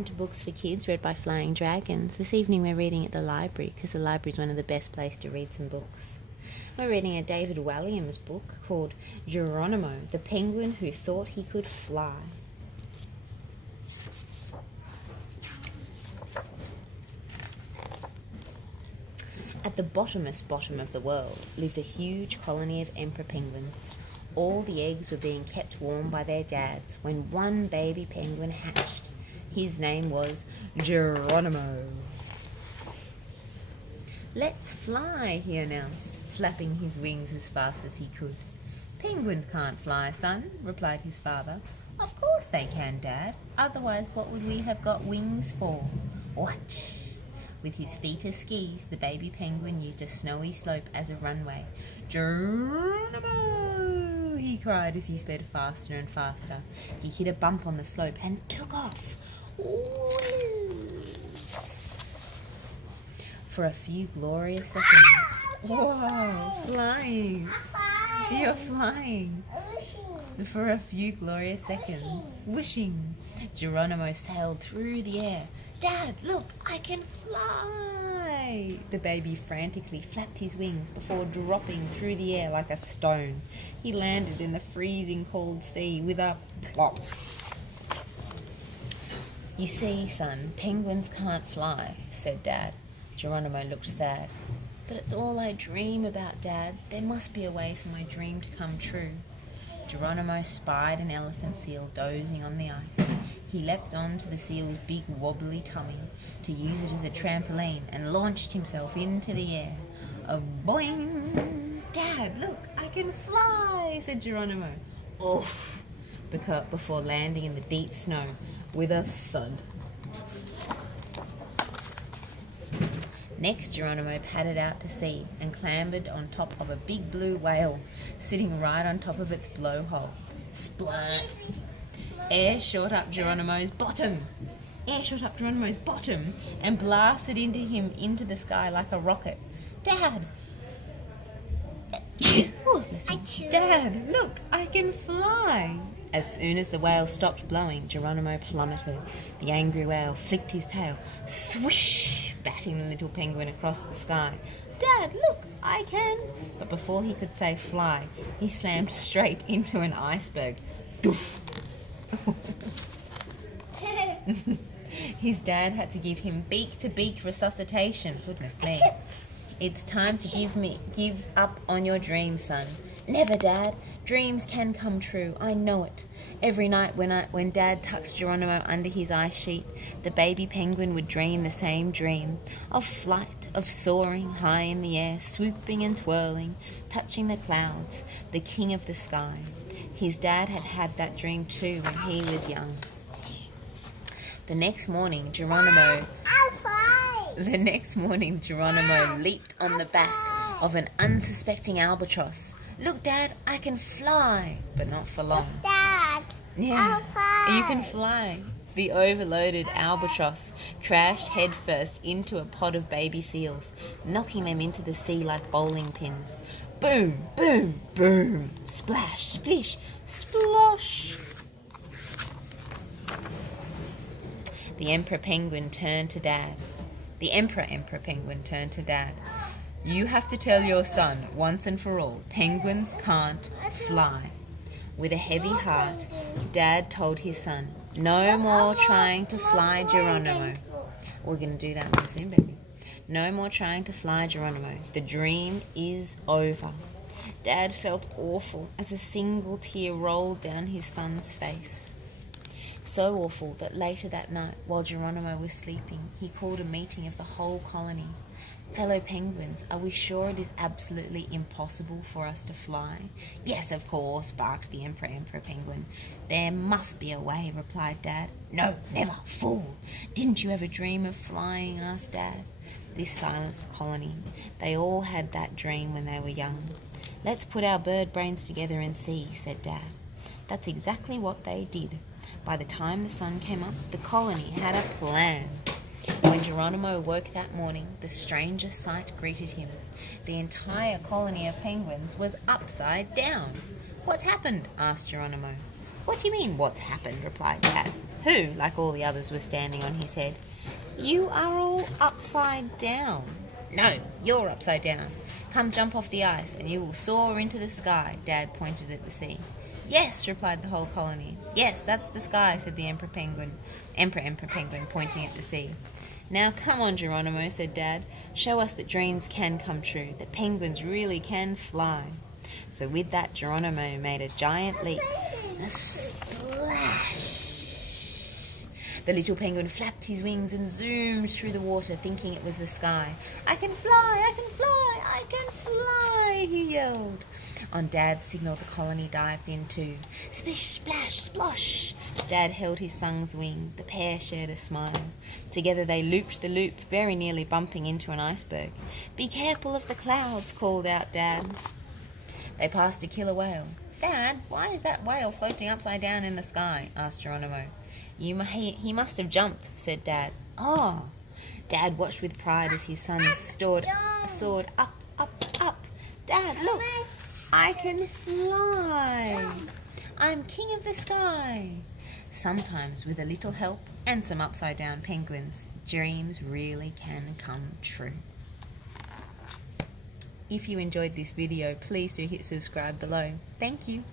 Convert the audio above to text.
To Books for Kids, read by Flying Dragons. This evening we're reading at the library because the library is one of the best places to read some books. We're reading a David Walliams book called Geronimo, the Penguin Who Thought He Could Fly. At the bottomest bottom of the world lived a huge colony of emperor penguins. All the eggs were being kept warm by their dads when one baby penguin hatched. His name was Geronimo. "Let's fly," he announced, flapping his wings as fast as he could. "Penguins can't fly, son," replied his father. "Of course they can, Dad. Otherwise what would we have got wings for?" Watch! With his feet as skis, the baby penguin used a snowy slope as a runway. "Geronimo!" he cried as he sped faster and faster. He hit a bump on the slope and took off. For a few glorious seconds. Whoa, flying. You're flying. For a few glorious seconds, whooshing, Geronimo sailed through the air. "Dad, look, I can fly!" The baby frantically flapped his wings before dropping through the air like a stone. He landed in the freezing cold sea with a plop. "You see, son, penguins can't fly," said Dad. Geronimo looked sad. "But it's all I dream about, Dad. There must be a way for my dream to come true." Geronimo spied an elephant seal dozing on the ice. He leapt onto the seal's big wobbly tummy to use it as a trampoline and launched himself into the air. A boing! "Dad, look, I can fly," said Geronimo. Oof! Before landing in the deep snow with a thud. Next, Geronimo paddled out to sea and clambered on top of a big blue whale, sitting right on top of its blowhole. Splat! Air shot up Geronimo's bottom. And blasted into the sky like a rocket. "Dad! Dad, look, I can fly!" As soon as the whale stopped blowing, Geronimo plummeted. The angry whale flicked his tail, swish, batting the little penguin across the sky. "Dad, look, I can..." But before he could say fly, he slammed straight into an iceberg. Doof! His dad had to give him beak-to-beak resuscitation. Goodness me. "It's time to give up on your dreams, son." "Never, Dad. Dreams can come true. I know it." Every night when Dad tucked Geronimo under his ice sheet, the baby penguin would dream the same dream. Of flight, of soaring high in the air, swooping and twirling, touching the clouds, the king of the sky. His dad had had that dream too when he was young. The next morning, Geronimo leaped on the back of an unsuspecting albatross. "Look, Dad, I can fly!" But not for long. "Dad, Yeah, I'll fly." you can fly. The overloaded albatross crashed headfirst into a pod of baby seals, knocking them into the sea like bowling pins. Boom, boom, boom, splash, splish, splosh. The emperor penguin turned to Dad. "You have to tell your son once and for all, penguins can't fly." With a heavy heart, Dad told his son, "No more trying to fly, Geronimo." We're going to do that one soon, baby. "No more trying to fly, Geronimo. The dream is over." Dad felt awful as a single tear rolled down his son's face. So awful that later that night, while Geronimo was sleeping, he called a meeting of the whole colony. "Fellow penguins, are we sure it is absolutely impossible for us to fly?" "Yes, of course," barked the emperor penguin. "There must be a way," replied Dad. "No, never, fool. Didn't you ever dream of flying?" asked Dad. This silenced the colony. They all had that dream when they were young. "Let's put our bird brains together and see," said Dad. That's exactly what they did. By the time the sun came up, the colony had a plan. When Geronimo woke that morning, the strangest sight greeted him. The entire colony of penguins was upside down. "What's happened?" asked Geronimo. "What do you mean, what's happened?" replied Dad. who, like all the others, was standing on his head. "You are all upside down." "No, you're upside down. Come jump off the ice and you will soar into the sky," Dad pointed at the sea. "Yes," replied the whole colony. "Yes, that's the sky," said the Emperor Penguin, pointing at the sea. "Now come on, Geronimo," said Dad. "Show us that dreams can come true, that penguins really can fly." So with that, Geronimo made a giant leap. A splash! The little penguin flapped his wings and zoomed through the water, thinking it was the sky. "I can fly! I can fly! I can fly!" he yelled. On Dad's signal, the colony dived in too. Splish, splash, splosh! Dad held his son's wing. The pair shared a smile. Together they looped the loop, very nearly bumping into an iceberg. "Be careful of the clouds," called out Dad. They passed a killer whale. "Dad, why is that whale floating upside down in the sky?" asked Geronimo. He must have jumped," said Dad. "Oh!" Dad watched with pride as his son soared up, up, up. "Dad, look! I can fly! I'm king of the sky!" Sometimes, with a little help and some upside-down penguins, dreams really can come true. If you enjoyed this video, please do hit subscribe below. Thank you.